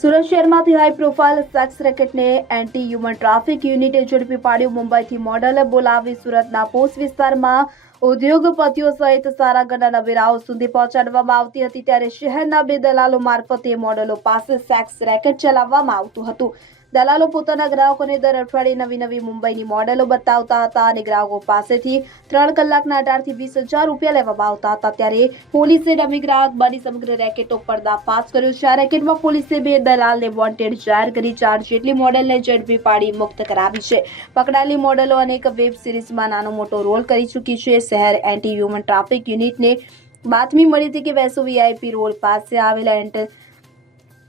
સુરત શહેરમાંથી high profile sex રેકેટને anti human traffic યુનિટે ઝડપી પાડ્યું. મુંબઈથી મોડલ બોલાવી સુરતના પોસ્ટ વિસ્તારમાં ઉદ્યોગપતિઓ સહિત સારા ગણાના નવેરાઓ સુધી પહોંચાડવામાં આવતી હતી ત્યારે શહેરના બે દલાલો મારફતે મોડલો પાસે સેક્સ રેકેટ ચલાવવામાં આવતું હતું. દલાલો પોતાના ગ્રાહકોને દર અઠવાડિયે નવી નવી મુંબઈની મોડેલો બતાવતા હતા અને ગ્રાહકો પાસેથી ત્રણ કલાકના અઢારથી વીસ હજાર રૂપિયા લેવામાં આવતા હતા. ત્યારે પોલીસે ડમી ગ્રાહક બની સમગ્ર રેકેટો પર્દાફાશ કર્યો છે. આ રેકેટમાં પોલીસે બે દલાલને વોન્ટેડ જાહેર કરી ચાર જેટલી મોડેલને ઝડપી પાડી મુક્ત કરાવી છે. પકડાયેલી મોડેલો અનેક વેબ સિરીઝમાં નાનો મોટો રોલ કરી ચૂકી છે. શહેર એન્ટી હ્યુમન ટ્રાફિક યુનિટને બાતમી મળી હતી કે વેસુ વીઆઈપી રોડ પાસે આવેલા એન્ટર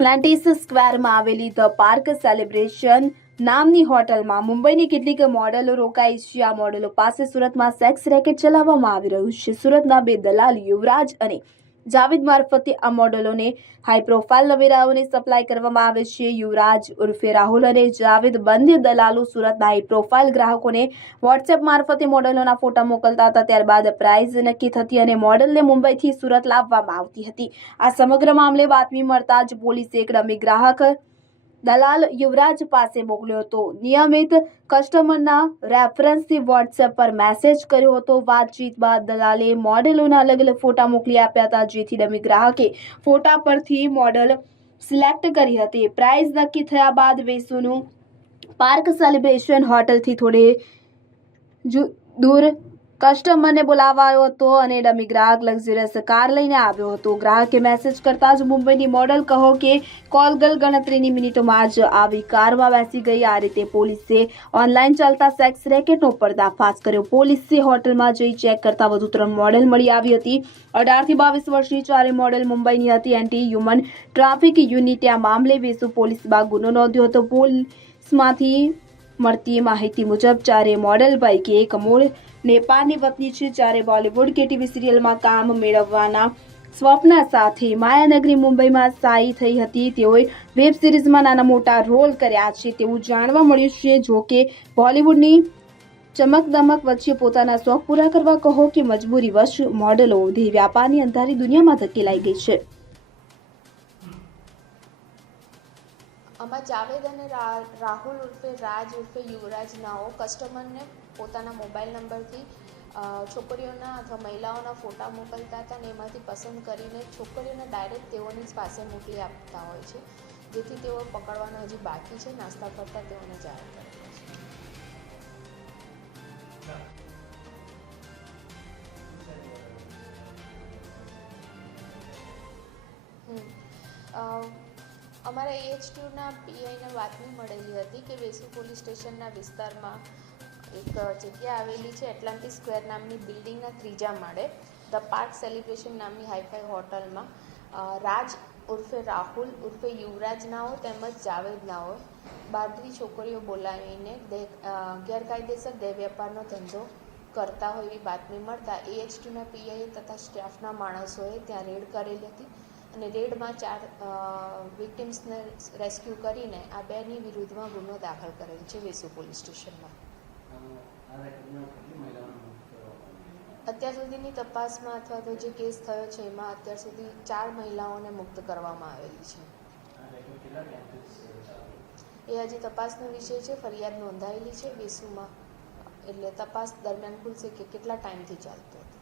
પ્લાન્ટીસ સ્ક્વેરમાં આવેલી ધ પાર્ક સેલિબ્રેશન નામની હોટલમાં મુંબઈની કેટલીક મોડેલો રોકાઈ છે. આ મોડેલો પાસે સુરતમાં સેક્સ રેકેટ ચલાવવામાં આવી રહ્યું છે. સુરતના બે દલાલ યુવરાજ અને જાવેદ મારફતે આ મોડેલોને હાઈ પ્રોફાઇલ નવેરાઓને સપ્લાય કરવામાં આવે છે. યુવરાજ ઉર્ફે રાહુલ અને જાવેદ બંને દલાલો સુરતના હાઈ પ્રોફાઇલ ગ્રાહકોને વોટ્સએપ મારફતે મોડેલોના ફોટા મોકલતા હતા. ત્યારબાદ પ્રાઇઝ નક્કી થતી અને મોડેલને મુંબઈથી સુરત લાવવામાં આવતી હતી. આ સમગ્ર મામલે બાતમી મળતા જ પોલીસે એક ડમી ગ્રાહક દલાલ યુવરાજ પાસે મોકલ્યો હતો. નિયમિત કસ્ટમરના રેફરન્સથી વોટ્સએપ પર મેસેજ કર્યો હતો. વાતચીત બાદ દલાલે મોડેલોના અલગ અલગ ફોટા મોકલી આપ્યા હતા, જેથી ડમી ગ્રાહકે ફોટા પરથી મોડલ સિલેક્ટ કરી હતી. પ્રાઇઝ નક્કી થયા બાદ વેસુનું પાર્ક સેલિબ્રેશન હોટલથી થોડે દૂર કસ્ટમરને બોલાવાયો હતો અને ડમી ગ્રાહક લક્ઝરિયસ કાર લઈને આવ્યો હતો. ગ્રાહકે મેસેજ કરતા જ મુંબઈની મોડલ કહો કે કોલગલ ગણતરીની મિનિટોમાં જ આવી કારમાં બેસી ગઈ. આ રીતે પોલીસે ઓનલાઈન ચાલતા સેક્સ રેકેટનો પર્દાફાશ કર્યો. પોલીસે હોટલમાં જઈ ચેક કરતા વધુ ત્રણ મોડેલ મળી આવી હતી. અઢારથી બાવીસ વર્ષની ચારે મોડેલ મુંબઈની હતી. એન્ટી હ્યુમન ટ્રાફિક યુનિટે આ મામલે વેસુ પોલીસમાં ગુનો નોંધ્યો હતો. પોલીસમાંથી મળતી માહિતી મુજબ ચારે મોડેલ પૈકી એક મૂળ નેપાળની વતની છે. જ્યારે બોલિવૂડ કે ટીવી સિરિયલમાં કામ મેળવવાના સ્વપ્ન સાથે માયાનગરી મુંબઈમાં સ્થાયી થઈ હતી. તેઓએ વેબ સિરીઝમાં નાના મોટા રોલ કર્યા છે તેવું જાણવા મળ્યું છે. જો કે બોલિવૂડની ચમકદમક વચ્ચે પોતાના શોખ પૂરા કરવા કહો કે મજબૂરી વશ મોડેલો. દેહ વ્યાપારની અંધારી દુનિયામાં ધકેલાઈ ગઈ છે. આમાં જાવેદ અને રાહુલ ઉર્ફે રાજ ઉર્ફે યુવરાજ નાઓ કસ્ટમરને પોતાના મોબાઈલ નંબરથી છોકરીઓના અથવા મહિલાઓના ફોટા મોકલતા હતા અને એમાંથી પસંદ કરીને છોકરીઓને ડાયરેક્ટ તેઓની પાસે મોકલી આપતા હોય છે. જેથી તેઓ પકડવાના હજી બાકી છે. નાસ્તા કરતાં તેઓને જાહેર કરે છે. અમારા એચ ટુના પીઆઈને બાતમી મળેલી હતી કે વેસુ પોલીસ સ્ટેશનના વિસ્તારમાં એક જગ્યા આવેલી છે, એટલાન્ટિક સ્ક્વેર નામની બિલ્ડિંગના ત્રીજા માળે, ધ પાર્ક સેલિબ્રેશન નામની હાઈફાઈ હોટલમાં. રાજ ઉર્ફે રાહુલ, ઉર્ફે યુવરાજ નાઓ તેમજ જાવેદ નાઓ બહારથી છોકરીઓ બોલાવીને ગેરકાયદેસર દેહ વેપારનો ધંધો કરતા હોય એવી બાતમી મળતા એએચ ટુના પીઆઈ તથા સ્ટાફના માણસોએ ત્યાં રેડ કરેલી હતી. અને રેડમાં ચાર વિક્ટિમ્સને રેસ્ક્યુ કરીને આ બેની વિરુદ્ધમાં ગુનો દાખલ કરેલ છે વેસુ પોલીસ સ્ટેશનમાં. અત્યાર સુધીની તપાસમાં અથવા તો જે કેસ થયો છે એમાં અત્યાર સુધી ચાર મહિલાઓને મુક્ત કરવામાં આવેલી છે. એ હજી તપાસનો વિષય છે, ફરિયાદ નોંધાયેલી છે વેસુમાં. એટલે તપાસ દરમિયાન ખુલશે કે કેટલા ટાઈમથી ચાલતો હતો.